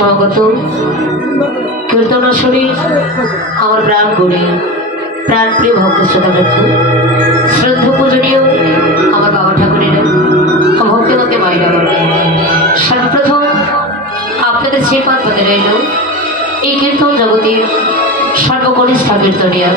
সমাগত কীর্তনা শরীর আমার প্রাণ করি প্রাণ প্রিয় ভক্ত শ্রোতা ব্যক্ত শ্রদ্ধা পূজনীয় আমার বাবা ঠাকুরের ভক্তিমতী মায়েরা বলে সর্বপ্রথম আপনাদের শ্রীপাদ পদে রইল এই কীর্তন জগতের সর্বকনিষ্ঠ কীর্তনিয়া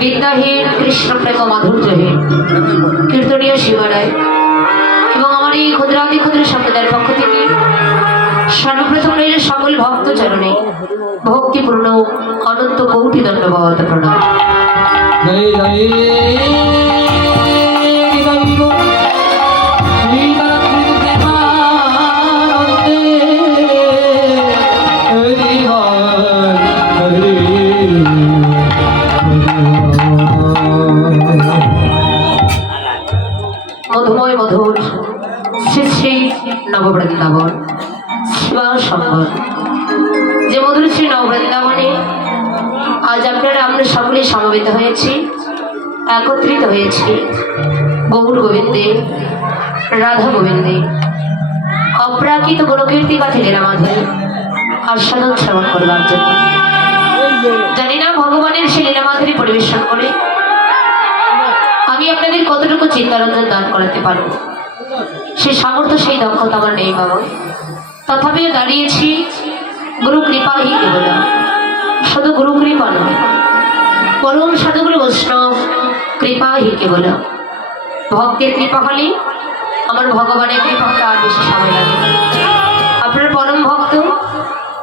বিদ্যাহীন কৃষ্ণ প্রেম মাধুর্যহীন কীর্তনীয় শিবারায় এবং আমার এই ক্ষুদ্রাতি ক্ষুদ্র সম্প্রদায়ের পক্ষ থেকে সর্বপ্রথম রইল সকল ভক্ত চরণে ভক্তিপূর্ণ অনন্ত কোটি দণ্ডবত প্রণাম। মধুময় মধুর শ্রী শ্রী নববৃন্দাবন শিবা সম্বর যে মধুর শ্রী নববৃন্দাবনে আজ আপনারা আমরা সকলে সমবেত হয়েছি, একত্রিত হয়েছি গৌর গোবিন্দে রাধা গোবিন্দে অপ্রাকৃত গুণকীর্তি কথা লীলামাধুরী আস্বাদন শ্রবণ করবার জন্য। জানি না ভগবানের সেই লীলামাধুরী পরিবেশন করে আমি আপনাদের কতটুকু চিত্তরঞ্জন দান করাতে পারবো, সেই সামর্থ্য সেই দক্ষতা আমার নেই বাবা। তথাপিও দাঁড়িয়েছি গুরু কৃপা হি কেবল, শুধু গুরু কৃপা নয়, পরম সাধুগুরু বৈষ্ণব কৃপা হি কেবল। ভক্তের কৃপা হলে আমার ভগবানের কৃপা হতে আর বেশি সময় লাগে। আপনার পরম ভক্ত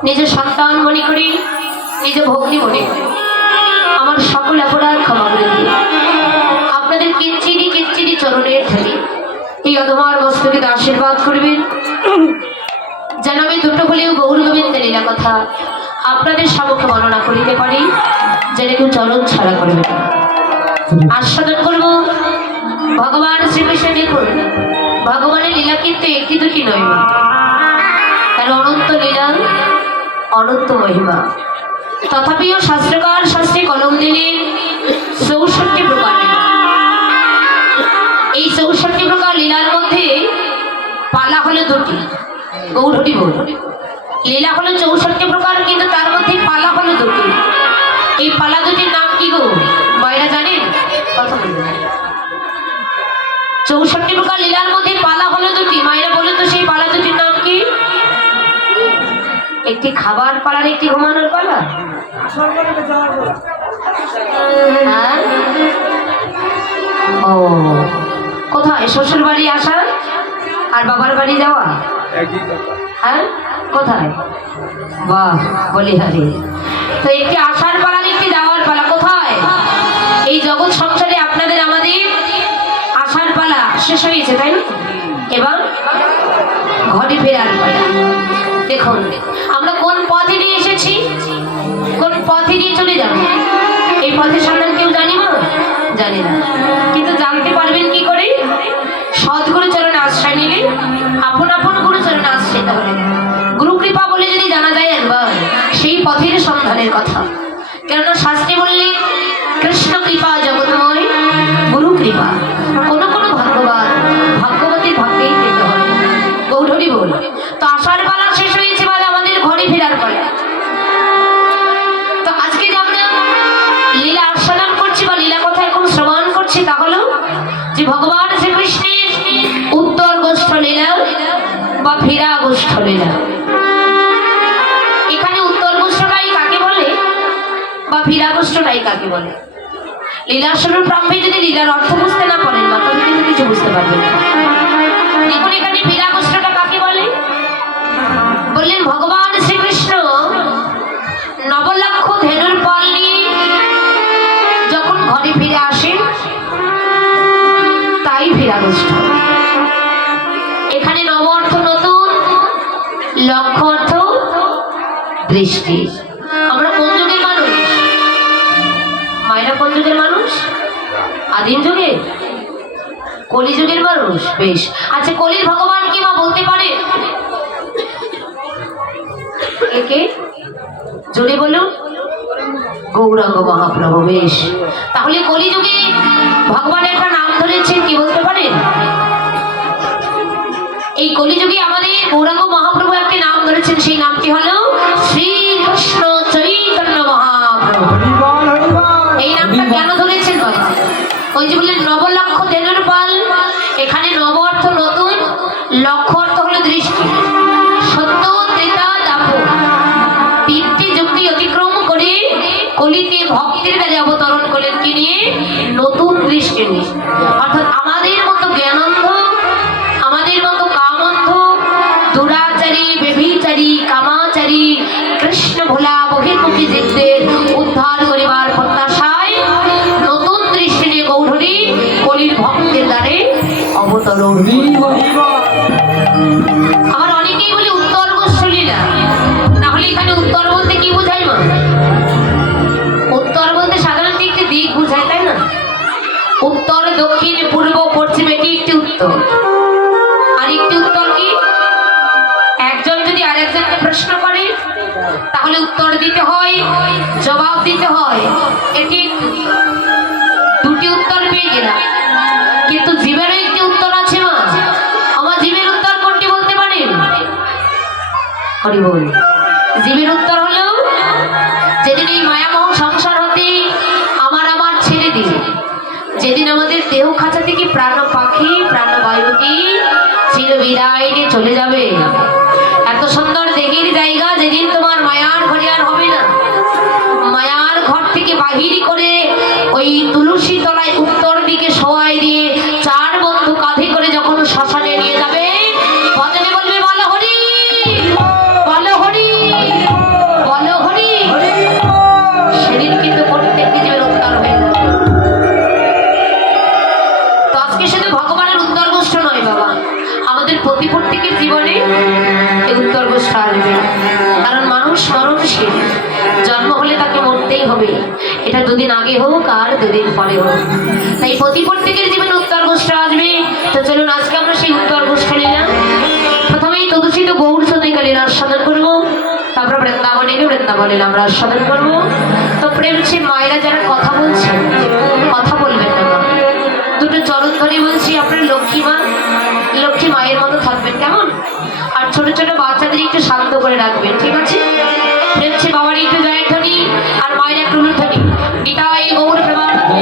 নিজের সন্তান মনে করি, নিজের ভক্তি মনে করি, আমার সকল অপরাধ ক্ষমা করে দিই। আপনাদের কিঞ্চিনি কিঞ্চিনি চরণের ঢালি এই অধমার মস্তকে আশীর্বাদ করবেন, যেন আমি দুটো হলেও গৌর গোবিন্দের লীলা কথা আপনাদের সম্মুখে বর্ণনা করিতে পারি, যেন কেউ চরণ ছাড়া করবে না। আস্বাদন করব ভগবান শ্রীকৃষ্ণ। দেখুন ভগবানের লীলা কিন্তু একটি দুটি নয়, তার অনন্ত লীলা অনন্ত মহিমা। তথাপিও শাস্ত্রকার শাস্ত্রে কলম দিলেন 64 প্রকার। এই 64 প্রকার লীলার মধ্যে পালা হলো দুটি, গৌরহরি বল। লীলা হলো 64 প্রকার, কিন্তু তার মধ্যে পালা হলো দুটি। এই পালা দুটির নাম কি গো মায়েরা জানেন? কথা বলবেন। 64 প্রকার লীলার মধ্যে পালা হলো দুটি, মায়েরা বলুন তো সেই পালা দুটির নাম কি? একটি খাবার পালার, একটি ঘুমানোর পালা। হ্যাঁ, ও কোথায়? শ্বশুর বাড়ি আসা আর বাবার বাড়ি যাওয়া, হ্যাঁ কোথায়? বাহ বলিহারি। তো একটি আসার পালা, একটি যাওয়ার পালা। কোথায়? এই জগৎ সংসারে আপনাদের আমাদের আসার পালা শেষ হয়েছে, তাই না? এবার ঘরে ফেরার পালা। দেখুন আমরা কোন পথে নিয়ে এসেছি, কোন পথে নিয়ে চলে যাব, এই পথের সন্ধান কেউ জানি না, জানি না। কিন্তু জানতে পারবেন কি করে? সৎগুরু চরণে আশ্রয় নিলে, আপন আপন গুরু চরণে আশ্রয় হলে, গুরু কৃপা বলে যদি জানা যায় একবার সেই পথের সন্ধানের কথা। কেননা শাস্ত্রে বললেন কৃষ্ণ কৃপা জগৎময়, গুরু কৃপা কোনো কোনো ভাগ্যবান ভাগ্যবতীর ভাগ্যেই পেতে হয়। গৌরহরি বল। তো আসার পালা শেষ হয়েছে, বলে আমাদের ঘরে ফেরার পালা। তো আজকে যে আমরা লীলা আস্বাদন করছি বা লীলা কথা এখন শ্রবণ করছি, তা হলো যে ভগবান শ্রীকৃষ্ণের উত্তর গোষ্ঠ লীলা বা ফেরা গোষ্ঠ লীলা। এখানে উত্তর গোষ্ঠটাই কাকে বলে বা ফেরা গোষ্ঠটাই কাকে বলে? লীলা শুরুর প্রারম্ভে যদি লীলার অর্থ বুঝতে না পারেন না, তবে কিন্তু কিছু বুঝতে পারবেন না। দেখুন এখানে ফেরা গোষ্ঠটা কাকে বলে? বললেন ভগবান শ্রীকৃষ্ণ নবলক্ষ ধেনুর ফল নিয়ে যখন ঘরে ফিরে আসেন, তাই ফেরা গোষ্ঠ। এখানে লক্ষ্য অর্থ দৃষ্টি। আমরা কোন যুগের মানুষ? মায়েরা কোন যুগের মানুষ? আদিম যুগে, কলিযুগের মানুষ। বেশ, আচ্ছা কলির ভগবান কি মা বলতে পারে? একে জোরে বলুন, গৌরাঙ্গ মহাপ্রভু। বেশ, তাহলে কলিযুগে ভগবানের একটা নাম ধরেছেন, কি বলতে পারেন? এই কলিযুগে আমাদের গৌরাঙ্গ মহাপ্রভু একটি নাম ধরেছেন, সেই নামটি হলো শ্রীকৃষ্ণ চৈতন্য মহাপ্রভু। এই নামটা কেন ধরেছেন বাবা? ওই যে বললেন নবলক্ষ দেনের পাল, এখানে নব অর্থ নতুন, লক্ষ্য অর্থ হলো দৃষ্টি। সত্য ত্রেতা দাপর তিনটি যুক্তি অতিক্রম করে কলিতে ভক্তের দ্বারা অবতরণ করলেন কি নিয়ে? নতুন দৃষ্টি নিয়ে। অর্থাৎ আমাদের মতো জ্ঞানন্ধ, আমাদের মতো কামন্ধ, দুরাচারী, ব্যভিচারী, কামাচারী, কৃষ্ণ ভোলা বহির্মুখী জীবদের উদ্ধার করিবার প্রত্যাশায় নতুন দৃষ্টি নিয়ে গৌরহরি কলির ভক্তের দ্বারে অবতরণ। আবার অনেকেই বলে উত্তর গোষ্ঠলীলা, তাহলে এখানে উত্তর বলতে কি বোঝায় মা? উত্তর বলতে সাধারণত একটি দিক বোঝায়, তাই না? উত্তর, দক্ষিণ, পূর্ব, পশ্চিম, এটি একটি উত্তর। আর একটি উত্তর কি? একজন যদি আরেকজনকে প্রশ্ন করে তাহলে উত্তর দিতে হয়, জবাব দিতে হয়, এটি দুটি উত্তর পেয়ে গেলাম। কিন্তু জীবেরও একটি উত্তর আছে মা। আমার জীবের উত্তর কোনটি বলতে পারেন? হরি বল। জীবের উত্তর হলো যেদিন এই মায়ামোহ সংসার হতে আমার ছেড়ে দিয়ে, যেদিন আমাদের দেহ খাঁচা থেকে প্রাণ পাখি, প্রাণ বায়ুটি চির বিদায় নিয়ে চলে যাবে, এত সুন্দর দেহের জায়গা যেদিন তোমার মায়ার ঘরে আর হবে না, মায়ার ঘর থেকে বাহির করে ওই তুলসী তলায় উত্তর দিকে শোয়াই দিয়ে চার বন্ধু কাঁধে করে যখন শ্মশানে নিয়ে যাবে, ভজনে বলবে বলো হরি, বলো হরি, বলো হরি, সেদিন কিন্তু প্রত্যেকটি জীবের উদ্ধার হয়ে যাবে। তো আজকে শুধু ভগবানের উত্তর গোষ্ঠ নয় বাবা, আমাদের প্রত্যেকের জীবনে এই উত্তর গোষ্ঠ আসবে। কারণ মানুষ মরণশীল, জন্ম হলে তাকে মরতেই হবে, এটা দুদিন আগে হোক আর দুদিন পরে হোক। তাই প্রত্যেকের জীবনে উত্তর গোষ্ঠ আসবে। তো চলুন আজকে আমরা সেই উত্তর গোষ্ঠ নিলাম। প্রথমেই তদুচিত গৌর সন্ধিকালীন আস্বাদন করবো, তারপর বৃন্দাবনে আমরা আস্বাদন করবো। তো প্রেম সে মায়েরা যারা কথা বলছে, কথা বলবেন না, দুটো চরণ ধরে বলছি, আপনার লক্ষ্মী মা, লক্ষ্মী মায়ের মতো থাকবেন কেমন? আর ছোট ছোট বাচ্চাদের একটু শান্ত করে রাখবেন, ঠিক আছে? প্রেম সে বাবার একটু জয়ের ধ্বনি আর মায়ের একটু ধ্বনি। নিতাই গৌর প্রেমানন্দে।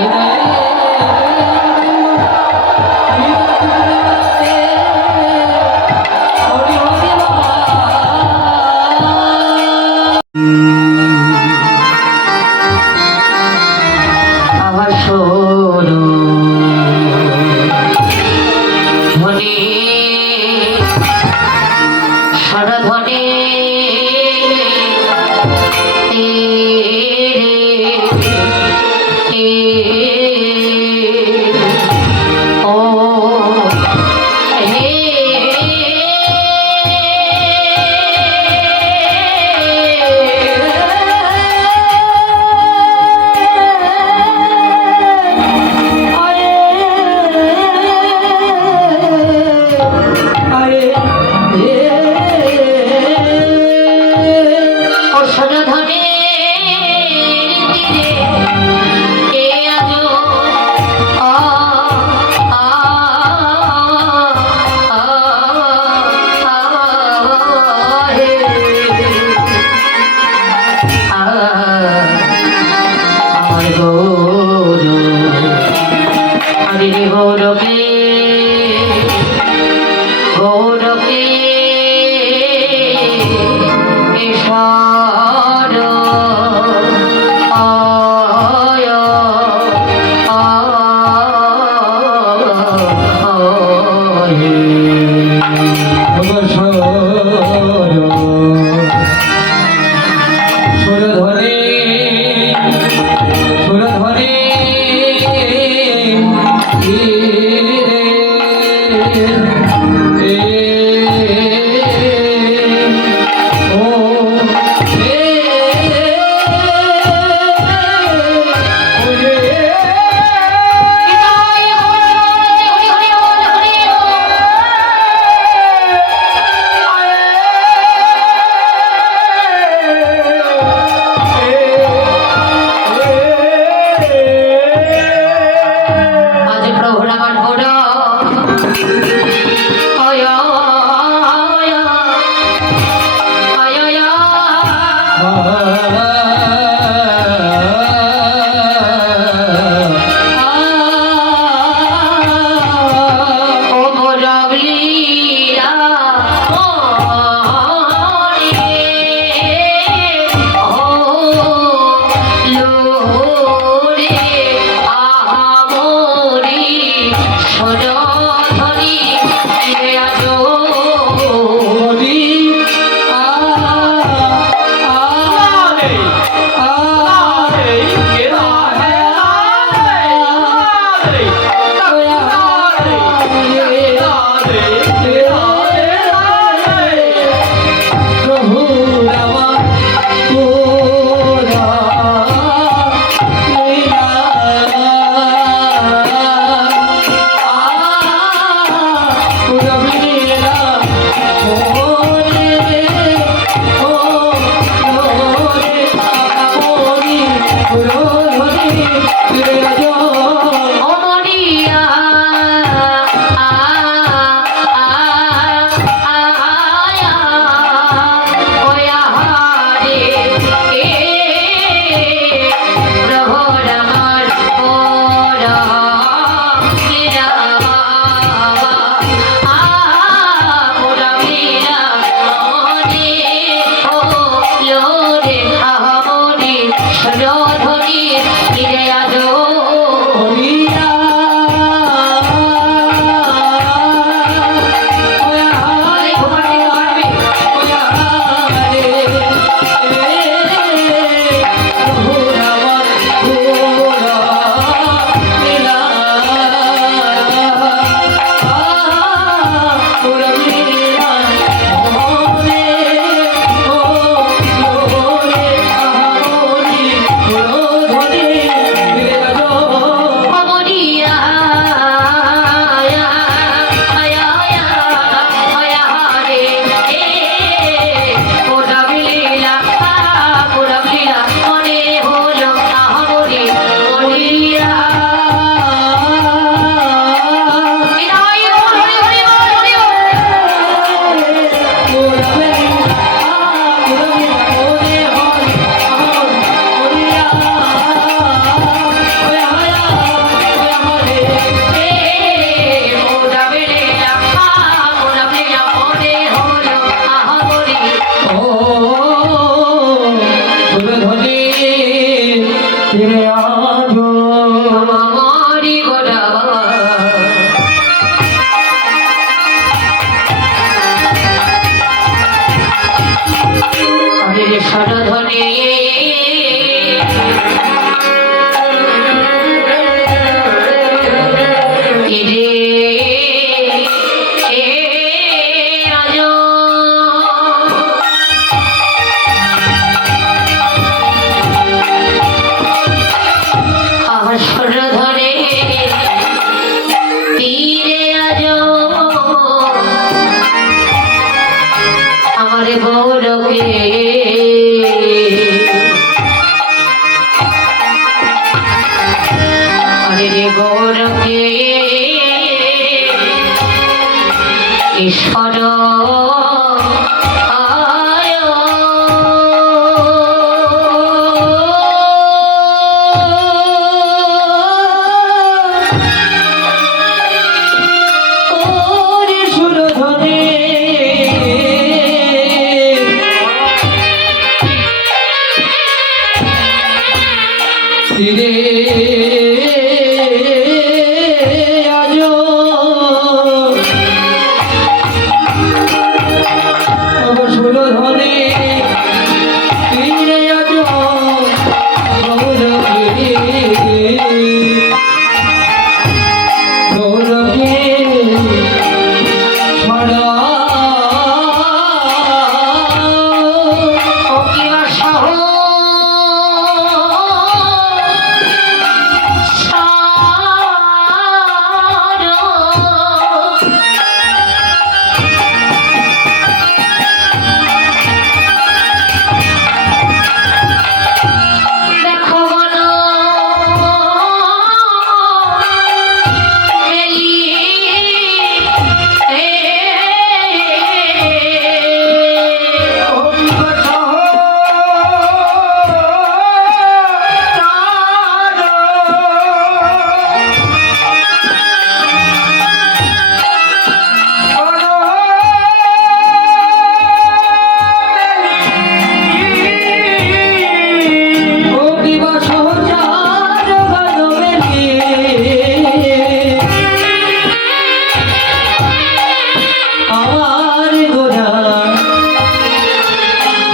সরধনে ঈশ্বর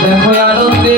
দেখো আনন্দে